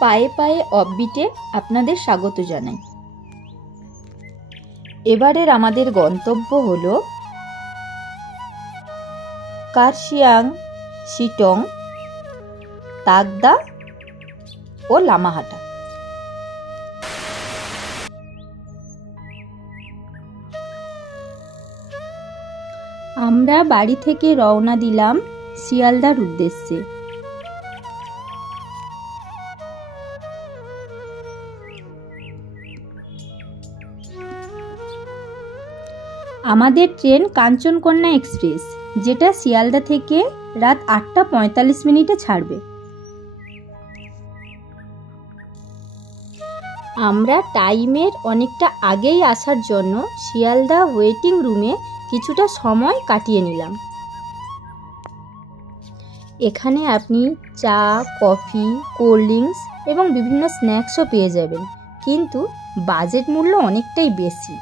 পায়ে পায়ে অফবিটে আপনাদের স্বাগত জানাই। এবারের আমাদের গন্তব্য হলো কার্শিয়াং, শিটং, তাকদা ও লামাহাটা। আমরা বাড়ি থেকে রওনা দিলাম শিয়ালদার উদ্দেশ্যে। আমাদের ট্রেন কাঞ্চনকন্যা এক্সপ্রেস, যেটা শিয়ালদা থেকে রাত 8:45 ছাড়বে। আমরা টাইমের অনেকটা আগেই আসার জন্য শিয়ালদা ওয়েটিং রুমে কিছুটা সময় কাটিয়ে নিলাম। এখানে আপনি চা, কফি, কোল্ড ড্রিঙ্কস এবং বিভিন্ন স্ন্যাক্সও পেয়ে যাবেন, কিন্তু বাজেট মূল্য অনেকটাই বেশি।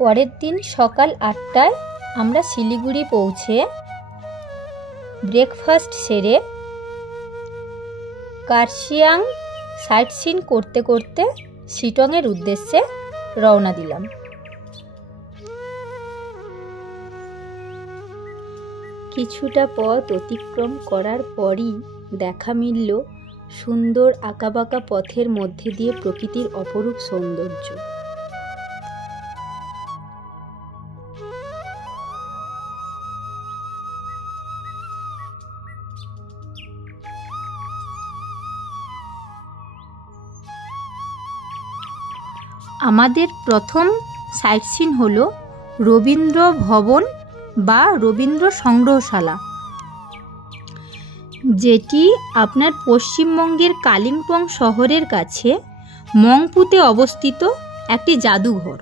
পরের দিন সকাল 8টায় আমরা শিলিগুড়ি পৌঁছে ব্রেকফাস্ট সেরে কার্শিয়াং সাইট সিন করতে করতে শিটংয়ের উদ্দেশ্যে রওনা দিলাম। কিছুটা পথ অতিক্রম করার পরই দেখা মিলল সুন্দর আঁকাবাঁকা পথের মধ্যে দিয়ে প্রকৃতির অপরূপ সৌন্দর্য। আমাদের প্রথম সাইট সিন হল রবীন্দ্র ভবন বা রবীন্দ্র সংগ্রহশালা, যেটি আপনার পশ্চিমবঙ্গের কালিম্পং শহরের কাছে মংপুতে অবস্থিত একটি জাদুঘর।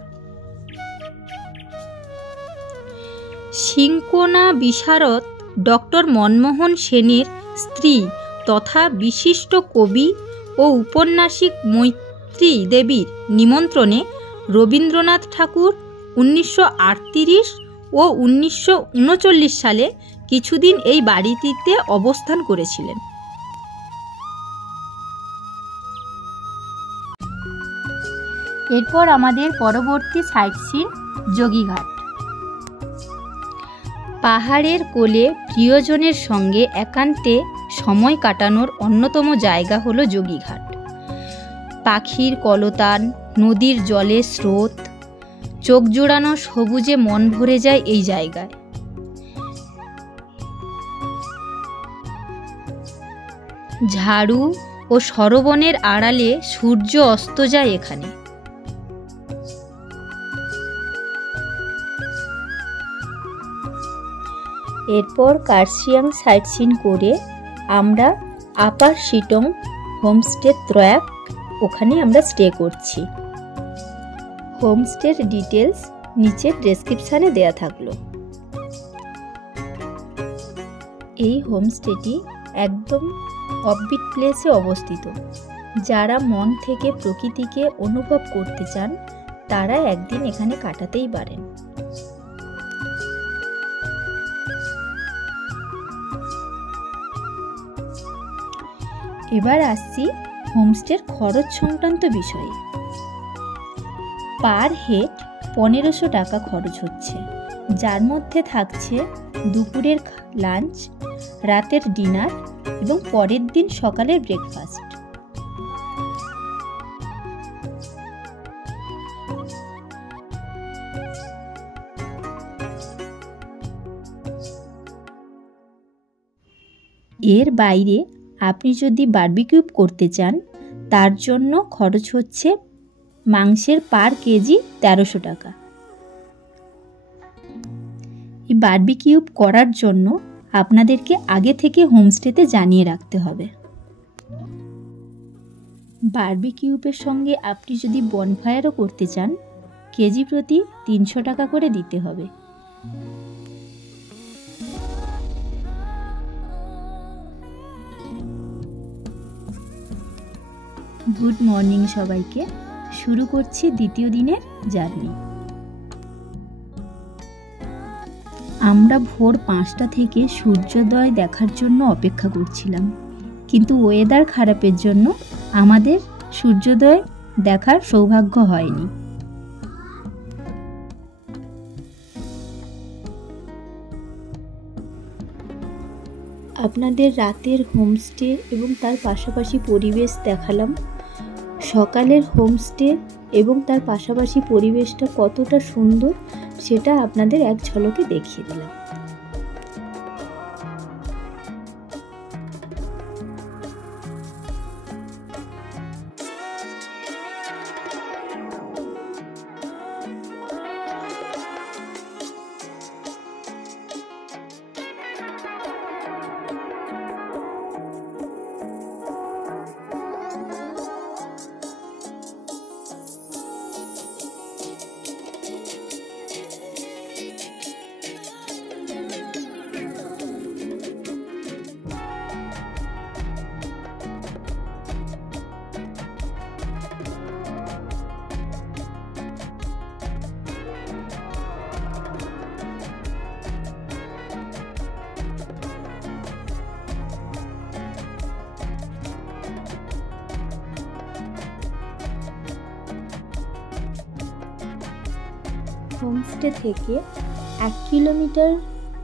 সিংকোনা বিশারদ ডক্টর মনমোহন সেনের স্ত্রী তথা বিশিষ্ট কবি ও উপন্যাসিক মৈত্রী দেবীর নিমন্ত্রণে রবীন্দ্রনাথ ঠাকুর 1938 ও 1939 সালে কিছুদিন এই বাড়িটিতে অবস্থান করেছিলেন। এরপর আমাদের পরবর্তী সাইট সিন যোগীঘাট। পাহাড়ের কোলে প্রিয়জনের সঙ্গে একান্তে সময় কাটানোর অন্যতম জায়গা হলো যোগীঘাট। পাখির কলতান, নদীর জলের স্রোত, চোখ জোড়ানো সবুজে মন ভরে যায় এই জায়গায়। ঝাড়ু ও সরবনের আড়ালে সূর্য অস্ত যায় এখানে। এরপর কার্শিয়াং সাইট সিন করে আমরা আপার শিটং হোমস্টে ত্রয়াক, ওখানে আমরা স্টে করছি। হোমস্টের ডিটেলস নিচের ডেসক্রিপশানে দেয়া থাকলো। এই হোমস্টেটি একদম অফবিট প্লেসে অবস্থিত। যারা মন থেকে প্রকৃতিকে অনুভব করতে চান তারা একদিন এখানে কাটাতেই পারেন। এবার আসছি হোমস্টের খরচ সংক্রান্ত বিষয়ে। পার হেড 1500 টাকা খরচ হচ্ছে, যার মধ্যে থাকছে দুপুরের লাঞ্চ, রাতের ডিনার এবং পরের দিন সকালের ব্রেকফাস্ট। এর বাইরে আপনি যদি বারবিকিউ করতে চান তার জন্য খরচ হচ্ছে মাংসের পার কেজি 1300 টাকা। এই বারবিকিউ করার জন্য আপনাদেরকে আগে থেকে হোমস্টেতে জানিয়ে রাখতে হবে। বারবিকিউপের সঙ্গে আপনি যদি বনফায়ারও করতে চান কেজি প্রতি 300 টাকা করে দিতে হবে। গুড মর্নিং সবাইকে। শুরু করছি দ্বিতীয় দিনের জার্নি। আমরা ভোর 5টা থেকে সূর্যোদয় দেখার জন্য অপেক্ষা করছিলাম, কিন্তু ওয়েদার খারাপের জন্য আমাদের সূর্যোদয় দেখার সৌভাগ্য হয়নি। আপনাদের রাতের হোমস্টে এবং তার পাশাপাশি পরিবেশ দেখালাম। সকালের হোমস্টে এবং তার পাশাপাশি পরিবেশটা কতটা সুন্দর সেটা আপনাদের এক ঝলকে দেখিয়ে দিলাম। হোমস্টে থেকে 1 কিলোমিটার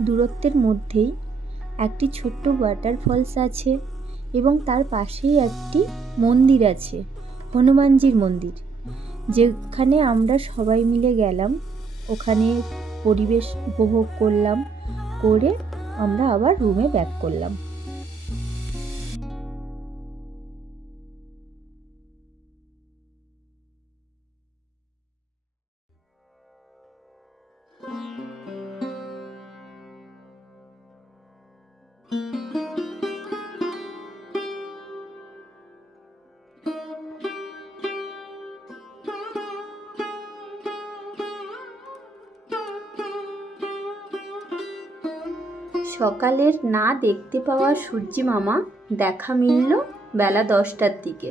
দূরত্বের মধ্যেই একটি ছোট্ট ওয়াটারফলস আছে এবং তার পাশেই একটি মন্দির আছে, হনুমানজির মন্দির, যেখানে আমরা সবাই মিলে গেলাম। ওখানে পরিবেশ উপভোগ করলাম, করে আমরা আবার রুমে ব্যাক করলাম। সকালের না দেখতে পাওয়া সূর্যি মামা দেখা মিলল বেলা 10টার দিকে।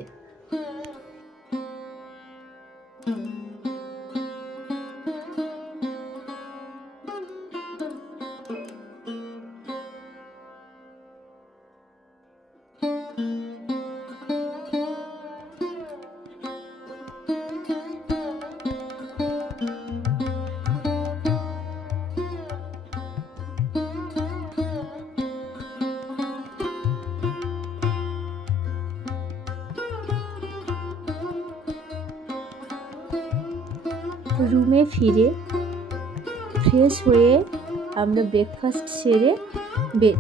রুমে ফিরে ফ্রেশ হয়ে আমরা ব্রেকফাস্ট সেরে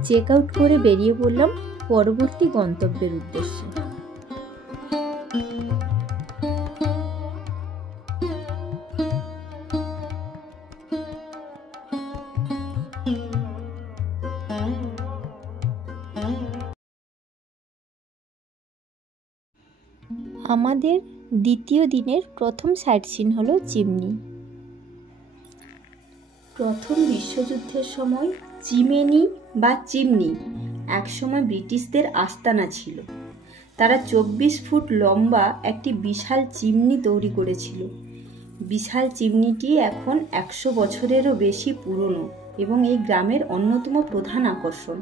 চেক আউট করে বেরিয়ে পড়লাম পরবর্তী গন্তব্যের উদ্দেশ্যে। আমাদের দ্বিতীয় দিনের প্রথম সাইট সিন হলো চিমনি। প্রথম বিশ্বযুদ্ধের সময় চিমেনি বা চিমনি একসময় ব্রিটিশদের আস্তানা ছিল। তারা 24 ফুট লম্বা একটি বিশাল চিমনি তৈরি করেছিল। বিশাল চিমনিটি এখন 100 বছরেরও বেশি পুরনো এবং এই গ্রামের অন্যতম প্রধান আকর্ষণ।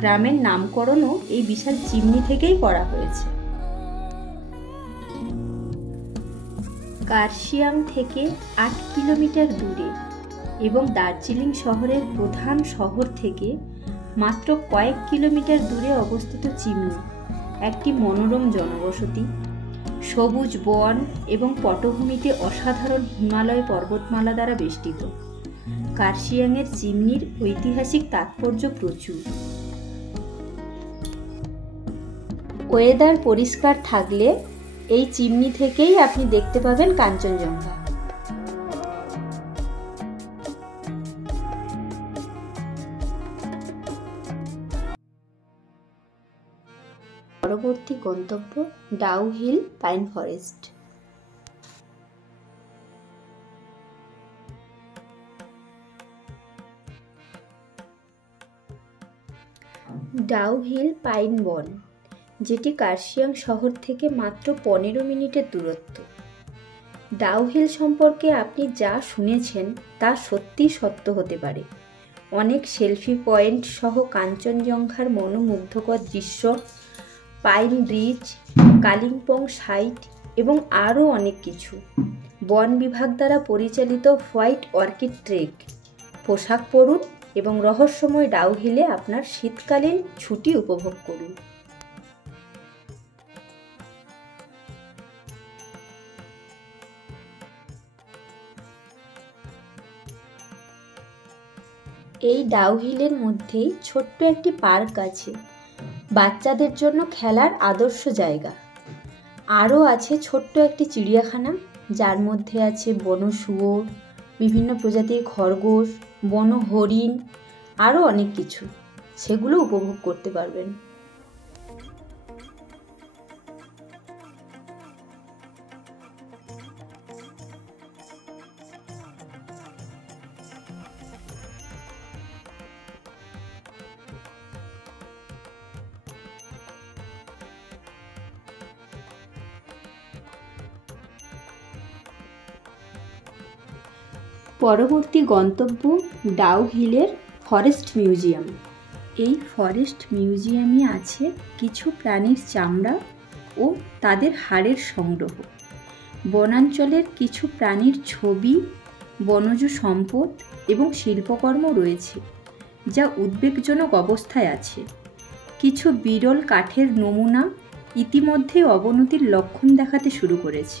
গ্রামের নামকরণও এই বিশাল চিমনি থেকেই করা হয়েছে। কার্শিয়াং থেকে 8 কিলোমিটার দূরে এবং দার্জিলিং শহরের প্রধান শহর থেকে মাত্র কয়েক কিলোমিটার দূরে অবস্থিত চিমনি একটি মনোরম জনবসতি, সবুজ বন এবং পটভূমিতে অসাধারণ হিমালয় পর্বতমালা দ্বারা বেষ্টিত। কার্শিয়াংয়ের চিমনির ঐতিহাসিক তাৎপর্য প্রচুর। ওয়েদার পরিষ্কার থাকলে এই চিমনি থেকেই আপনি দেখতে পাবেন কাঞ্চনজঙ্ঘা। পরবর্তী গন্তব্য Dow Hill pine forest. Dow Hill pine বন, যেটি কার্শিয়াং শহর থেকে মাত্র 15 মিনিটের দূরত্ব। ডাউ হিল সম্পর্কে আপনি যা শুনেছেন তা সত্যি সত্য হতে পারে। অনেক সেলফি পয়েন্ট সহ কাঞ্চনজঙ্ঘার মনোমুগ্ধকর দৃশ্য, পাইন ব্রিজ, কালিম্পং সাইট এবং আরও অনেক কিছু। বন বিভাগ দ্বারা পরিচালিত হোয়াইট অর্কিড ট্রেক। পোশাক পরুন এবং রহস্যময় ডাউহিলে আপনার শীতকালীন ছুটি উপভোগ করুন। এই ডাউহিলের মধ্যেই ছোট্ট একটি পার্ক আছে, বাচ্চাদের জন্য খেলার আদর্শ জায়গা। আরও আছে ছোট্ট একটি চিড়িয়াখানা, যার মধ্যে আছে বন শুয়োর, বিভিন্ন প্রজাতির খরগোশ, বন হরিণ, আরও অনেক কিছু। সেগুলো উপভোগ করতে পারবেন। পরবর্তী গন্তব্য ডাউহিলের ফরেস্ট মিউজিয়াম। এই ফরেস্ট মিউজিয়ামে আছে কিছু প্রাণীর চামড়া ও তাদের হাড়ের সংগ্রহ, বনাঞ্চলের কিছু প্রাণীর ছবি, বনজ সম্পদ এবং শিল্পকর্ম রয়েছে, যা উদ্বেগজনক অবস্থায় আছে। কিছু বিরল কাঠের নমুনা ইতিমধ্যে অবনতির লক্ষণ দেখাতে শুরু করেছে।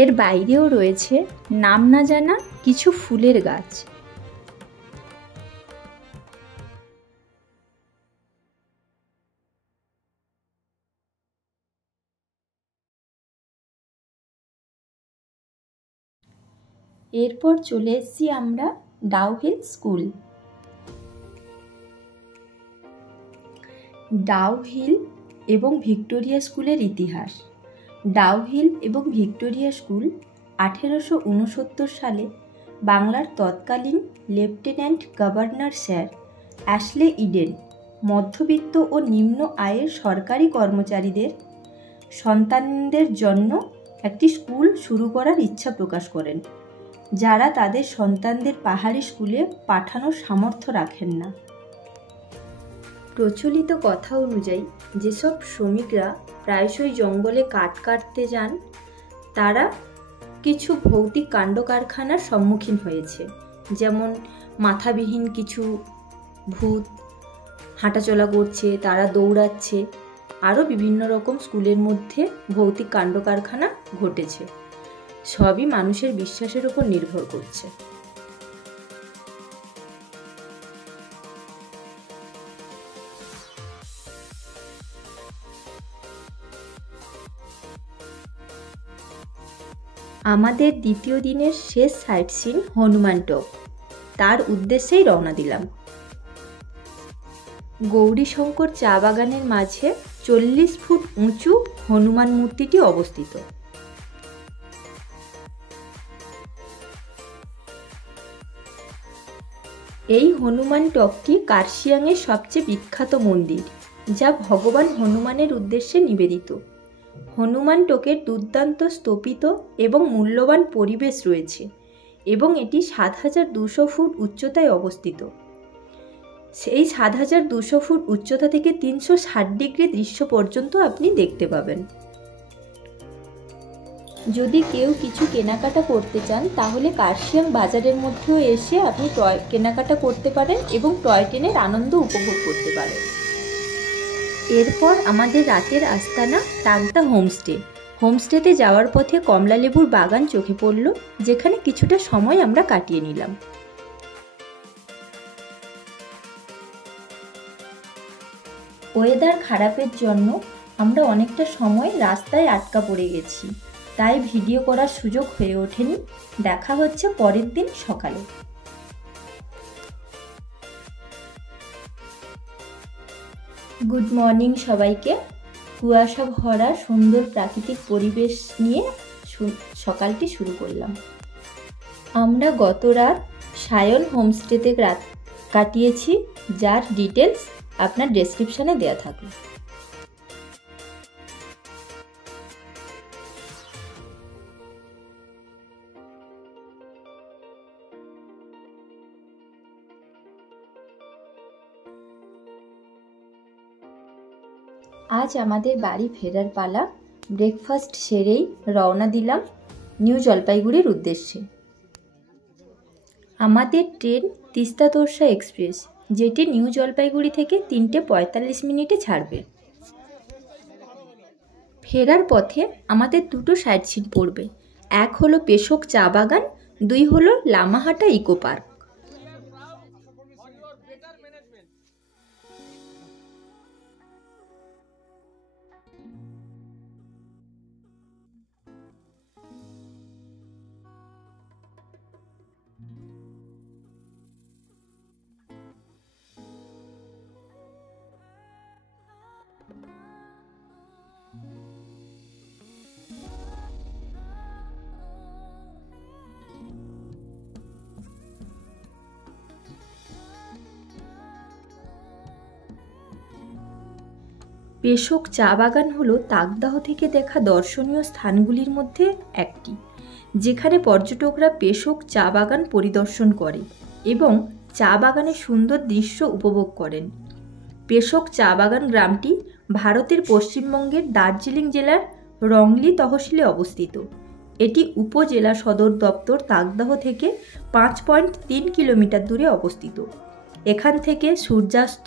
এর বাইরেও রয়েছে নাম না জানা কিছু ফুলের গাছ। এরপর চলে এসেছি আমরা ডাউহিল স্কুল। ডাউহিল এবং ভিক্টোরিয়া স্কুলের ইতিহাস। ডাউহিল এবং ভিক্টোরিয়া স্কুল 1869 সালে বাংলার তৎকালীন lieutenant governor sir Ashley Eden মধ্যবিত্ত ও নিম্ন আয়ের সরকারি কর্মচারীদের সন্তানদের জন্য একটি স্কুল শুরু করার ইচ্ছা প্রকাশ করেন, যারা তাদের সন্তানদের পাহাড়ি স্কুলে পাঠানোর সামর্থ্য রাখেন না। প্রচলিত কথা অনুযায়ী যেসব শ্রমিকরা প্রায়শই জঙ্গলে কাঠ কাটতে যান, তারা কিছু ভৌতিক কাণ্ডকারখানার সম্মুখীন হয়েছে, যেমন মাথাবিহীন কিছু ভূত হাঁটাচলা করছে, তারা দৌড়াচ্ছে, আরও বিভিন্ন রকম স্কুলের মধ্যে ভৌতিক কাণ্ডকারখানা ঘটেছে। সবই মানুষের বিশ্বাসের উপর নির্ভর করছে। আমাদের দ্বিতীয় দিনের শেষ সাইট সিন হনুমান টক। তার উদ্দেশ্যেই রওনা দিলাম। গৌরীশঙ্কর চা বাগানের মাঝে 40 ফুট উঁচু হনুমান মূর্তিটি অবস্থিত। এই হনুমান টকটি কার্শিয়াংয়ের সবচেয়ে বিখ্যাত মন্দির, যা ভগবান হনুমানের উদ্দেশ্যে নিবেদিত। হনুমান টোকের দুর্দান্ত স্তূপিত এবং মূল্যবান পরিবেশ রয়েছে এবং এটি 7200 ফুট উচ্চতায় অবস্থিত। সেই 7200 ফুট উচ্চতা থেকে 360 ডিগ্রি দৃশ্য পর্যন্ত আপনি দেখতে পাবেন। যদি কেউ কিছু কেনাকাটা করতে চান, তাহলে কার্শিয়াং বাজারের মধ্যেও এসে আপনি টয় কেনাকাটা করতে পারেন এবং টয় ট্রেনের আনন্দ উপভোগ করতে পারেন। এরপর আমাদের রাতের আস্তানা টাকদা হোমস্টে। হোমস্টেতে যাওয়ার পথে কমলালেবুর বাগান চোখে পড়ল, যেখানে কিছুটা সময় আমরা কাটিয়ে নিলাম। ওয়েদার খারাপের জন্য আমরা অনেকটা সময় রাস্তায় আটকা পড়ে গেছি, তাই ভিডিও করার সুযোগ হয়ে ওঠেনি। দেখা হচ্ছে পরের দিন সকালে। গুড মর্নিং সবাইকে। কুয়াশা ভরা সুন্দর প্রাকৃতিক পরিবেশ নিয়ে সকালটি শুরু করলাম। আমরা গত রাত সায়ন হোমস্টেতে রাত কাটিয়েছি, যার ডিটেলস আপনার ডেসক্রিপশনে দেওয়া থাকবে। আজ আমাদের বাড়ি ফেরার পালা। ব্রেকফাস্ট সেরেই রওনা দিলাম নিউ জলপাইগুড়ির উদ্দেশ্যে। আমাদের ট্রেন তিস্তা তোরসা এক্সপ্রেস, যেটি নিউ জলপাইগুড়ি থেকে 3:45 মিনিটে ছাড়বে। ফেরার পথে আমাদের দুটো সাইট সিন পড়বে, এক হলো পেশোক চা বাগান, 2 হলো লামাহাটা ইকো পার্ক। পেশোক চা বাগান হলো তাকদাহ থেকে দেখা দর্শনীয় স্থানগুলির মধ্যে একটি, যেখানে পর্যটকরা পেশোক চা বাগান পরিদর্শন করে এবং চা বাগানের সুন্দর দৃশ্য উপভোগ করেন। পেশোক চা বাগান গ্রামটি ভারতের পশ্চিমবঙ্গের দার্জিলিং জেলার রংলি তহসিলে অবস্থিত। এটি উপজেলা সদর দপ্তর তাকদাহ থেকে 5.3 কিলোমিটার দূরে অবস্থিত। এখান থেকে সূর্যাস্ত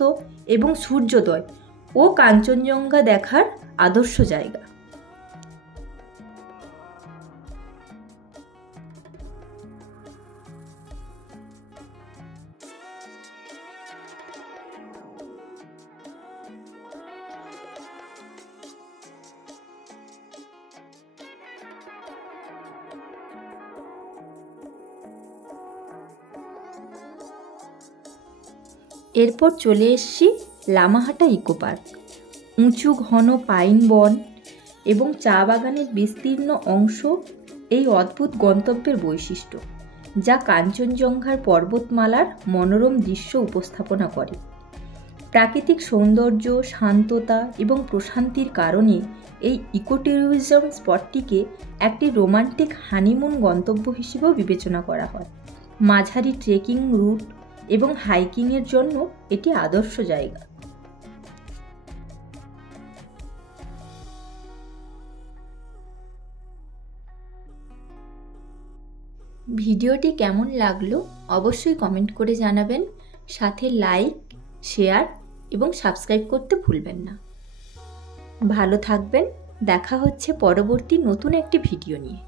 এবং সূর্যোদয় ও কাঞ্চনজঙ্ঘা দেখার আদর্শ জায়গা। এরপর চলে এসেছি লামাহাটা ইকো পার্ক। উঁচু ঘন পাইন বন এবং চা বাগানের বিস্তীর্ণ অংশ এই অদ্ভুত গন্তব্যের বৈশিষ্ট্য, যা কাঞ্চনজঙ্ঘার পর্বতমালার মনোরম দৃশ্য উপস্থাপনা করে। প্রাকৃতিক সৌন্দর্য, শান্ততা এবং প্রশান্তির কারণে এই ইকো ট্যুরিজম স্পটটিকে একটি রোমান্টিক হানিমুন গন্তব্য হিসেবেও বিবেচনা করা হয়। মাঝারি ট্রেকিং রুট এবং হাইকিংয়ের জন্য এটি আদর্শ জায়গা। ভিডিওটি কেমন লাগলো অবশ্যই কমেন্ট করে জানাবেন, সাথে লাইক, শেয়ার এবং সাবস্ক্রাইব করতে ভুলবেন না। ভালো থাকবেন, দেখা হচ্ছে পরবর্তী নতুন একটি ভিডিও নিয়ে।